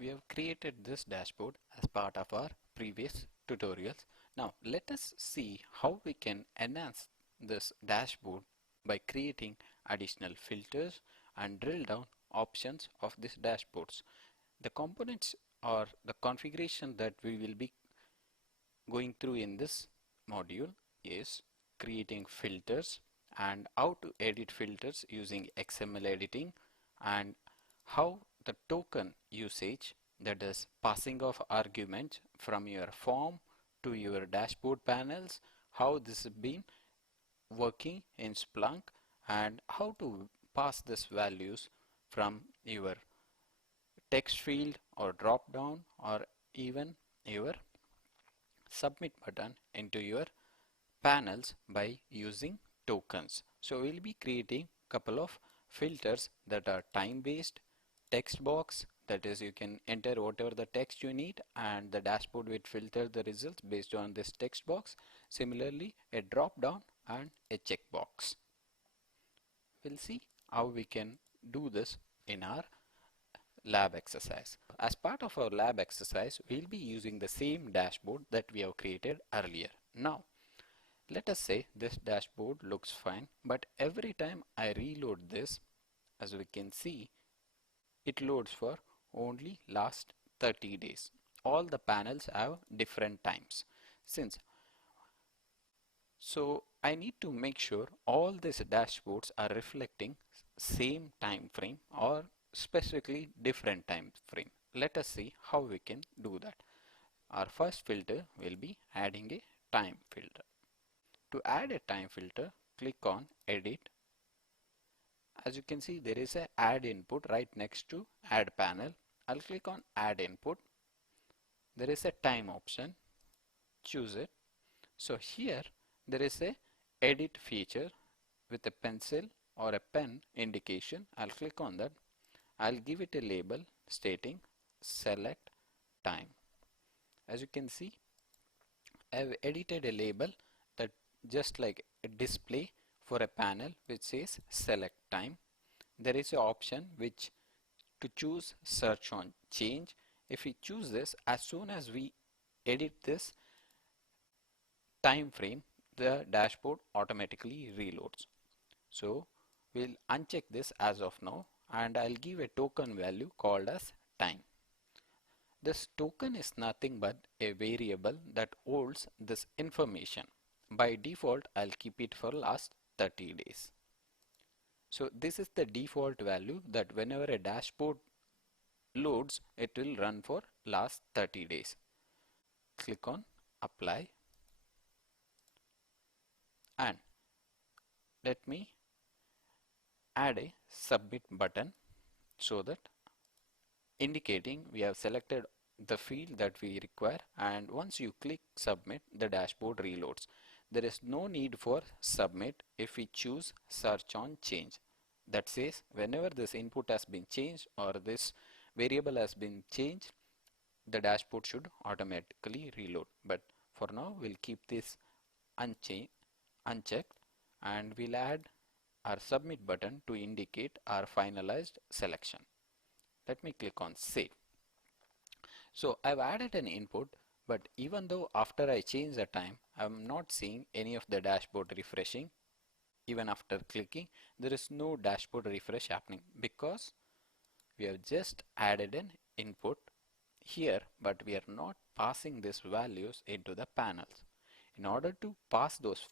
We have created this dashboard as part of our previous tutorials. Now let us see how we can enhance this dashboard by creating additional filters and drill down options of these dashboards. The components or the configuration that we will be going through in this module is creating filters and how to edit filters using XML editing, and how the token usage, that is passing of arguments from your form to your dashboard panels, how this has been working in Splunk, and how to pass these values from your text field or drop down or even your submit button into your panels by using tokens. So we'll be creating couple of filters that are time based, text box, that is you can enter whatever the text you need and the dashboard will filter the results based on this text box. Similarly, a drop down and a checkbox. We'll see how we can do this in our lab exercise. As part of our lab exercise, we'll be using the same dashboard that we have created earlier. Now, let us say this dashboard looks fine, but every time I reload this, as we can see, it loads for only last 30 days. All the panels have different times. So I need to make sure all these dashboards are reflecting same time frame or specifically different time frame. Let us see how we can do that. Our first filter will be adding a time filter. To add a time filter, click on Edit. As you can see, there is a Add Input right next to Add Panel. I'll click on Add Input. There is a time option. Choose it. So here there is a Edit feature with a pencil or a pen indication. I'll click on that. I'll give it a label stating Select Time. As you can see, I've edited a label that just like a display for a panel which says Select Time. There is an option which to choose Search on Change. If we choose this, as soon as we edit this time frame, the dashboard automatically reloads. So we'll uncheck this as of now, and I'll give a token value called as time. This token is nothing but a variable that holds this information. By default, I'll keep it for last 30 days. So this is the default value that whenever a dashboard loads, it will run for last 30 days. Click on Apply, and let me add a Submit button so that indicating we have selected the field that we require, and once you click Submit, the dashboard reloads. There is no need for Submit if we choose Search on Change. That says whenever this input has been changed or this variable has been changed, the dashboard should automatically reload. But for now, we'll keep this unchecked, and we'll add our Submit button to indicate our finalized selection. Let me click on Save. So I've added an input, but even though after I change the time, I'm not seeing any of the dashboard refreshing. Even after clicking, there is no dashboard refresh happening because we have just added an input here, but we are not passing these values into the panels. In order to pass those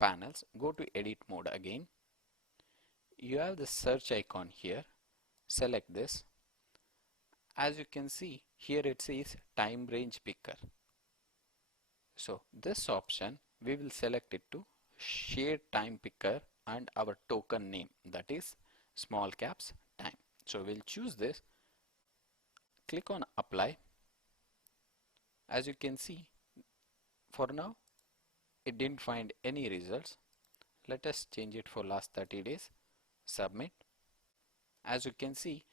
panels, go to Edit mode again. You have the search icon here. Select this. As you can see, here it says Time Range Picker. So this option, we will select it to Shade Time Picker and our token name, that is small caps time. So we'll choose this. Click on Apply. As you can see, for now it didn't find any results. Let us change it for last 30 days. Submit. As you can see,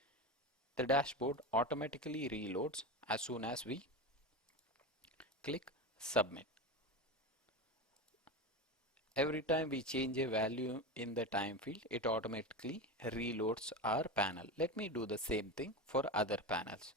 the dashboard automatically reloads as soon as we click Submit. Every time we change a value in the time field, it automatically reloads our panel. Let me do the same thing for other panels.